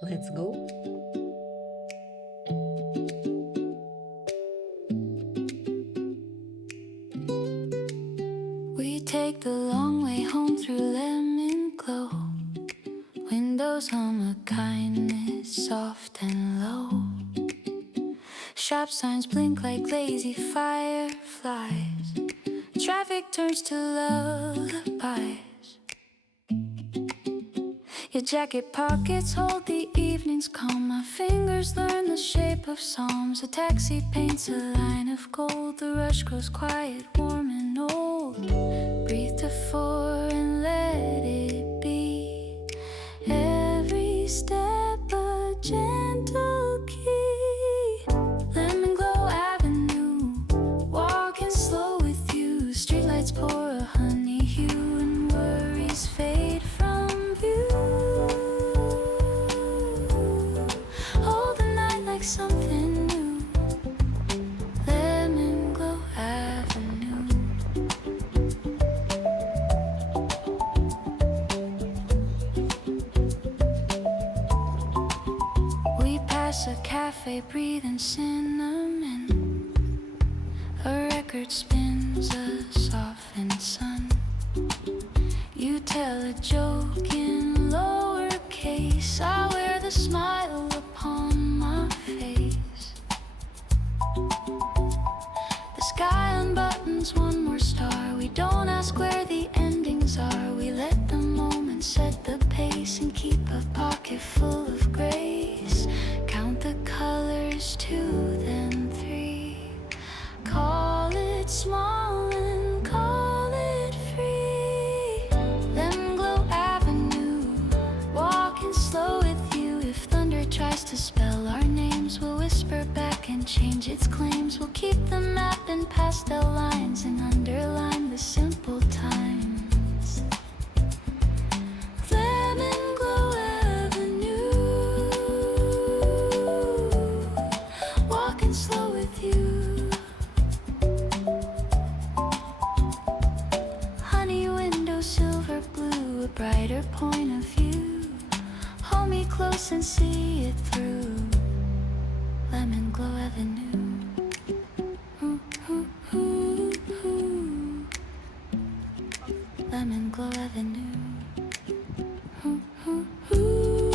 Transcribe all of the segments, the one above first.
Let's go. We take the long way home through lemon glow. Windows hum a kindness soft and low. Shop signs blink like lazy fireflies. Traffic turns to lullabies. Your jacket pockets hold the evening's calm. My fingers learn the shape of psalms. A taxi paints a line of gold. The rush grows quiet, warm and old. Breathe to four and let it be. Every step a gentle key. Lemon Glow Avenue, walking slow with you. Streetlights pour a honey hue and worries fade from view. Hold the night like something new. Lemon Glow Avenue. We pass a cafe breathing cinnamon. A record spins a softened sun. You tell a joke in lowercase. I wear the smile upon my face. The sky unbuttons one more star. We don't ask where the endings are. We let the moment set the pace and keep a pocket full of grace. Count the colors, 2, then 3. Call it small and call it free. Lemon Glow Avenue, walking slow with you. If thunder tries to spell our names, we'll whisper back and change its claims. We'll keep the map in pastel lines and underline the simple times. Lemon Glow Avenue, walking slow with you. Honey window, silver blue, a brighter point of view. Hold me close and see it through. Lemon Glow Avenue. Ooh, ooh, ooh, ooh. Lemon Glow Avenue. Ooh, ooh, ooh.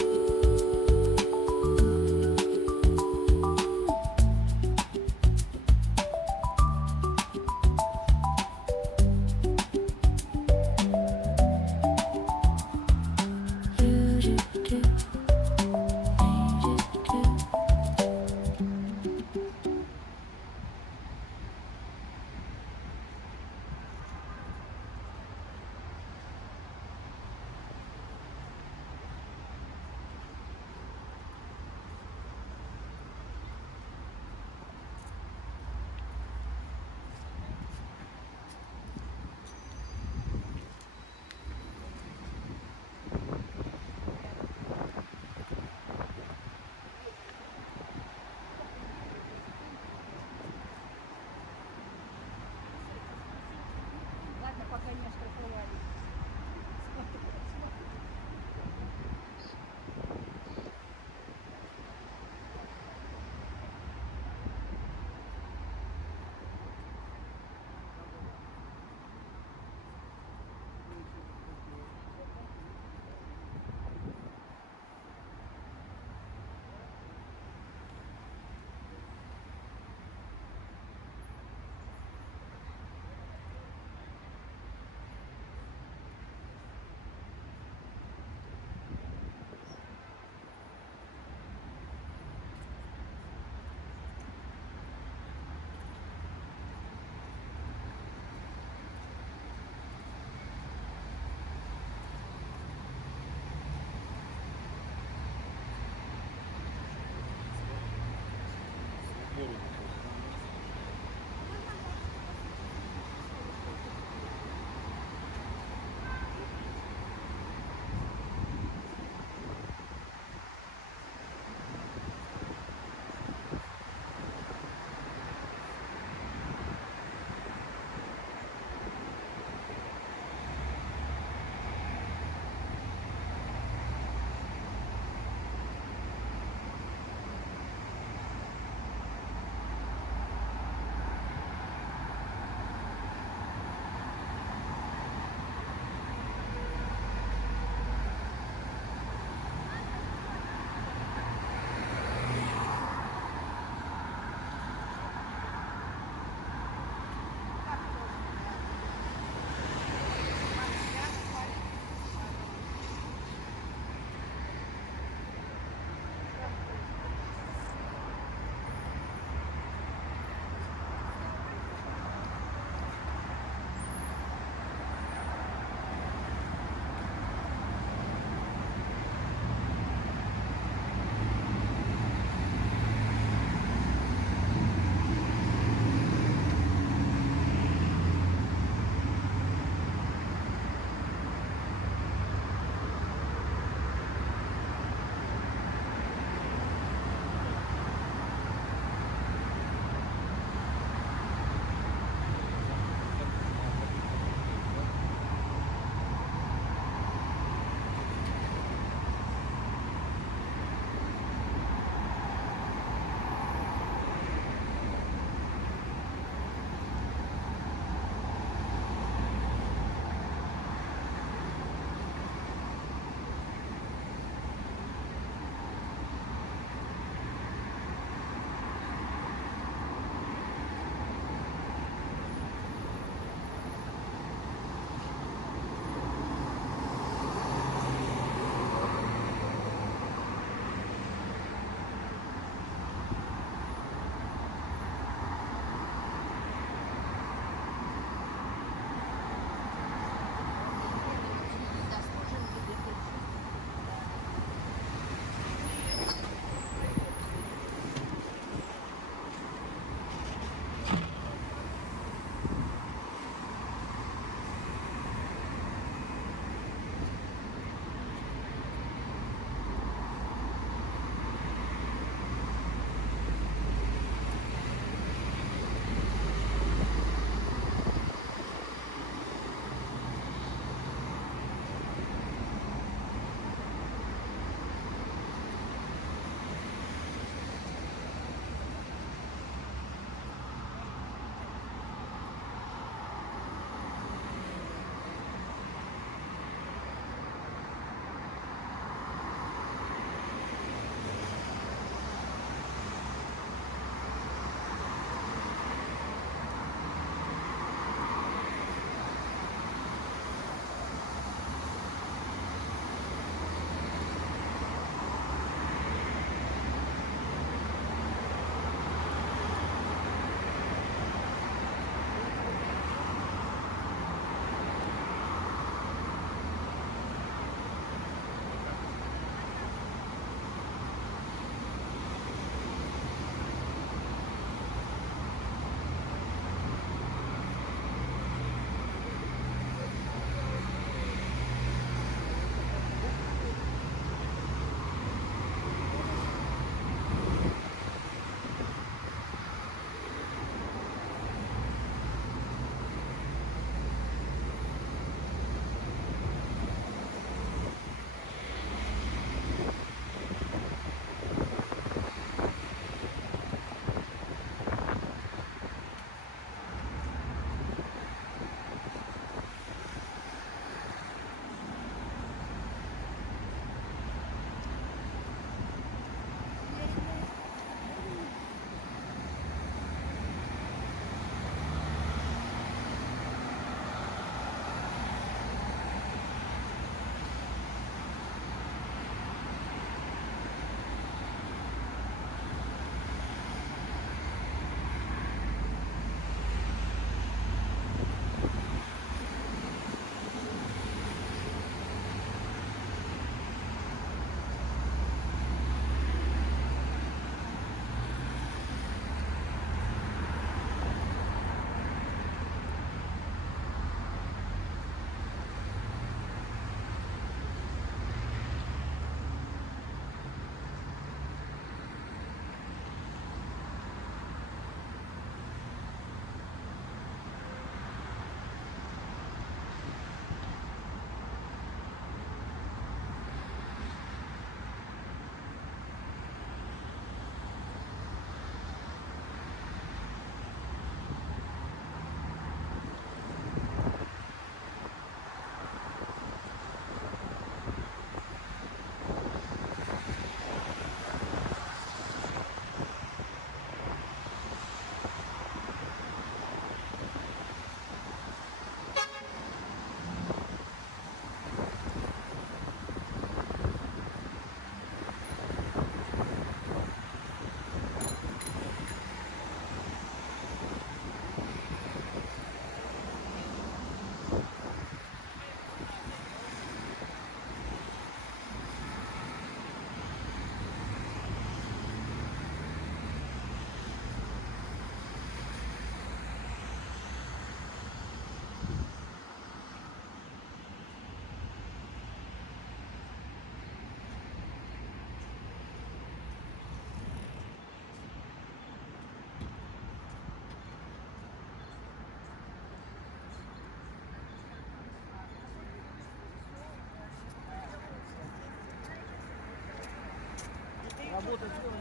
做的这个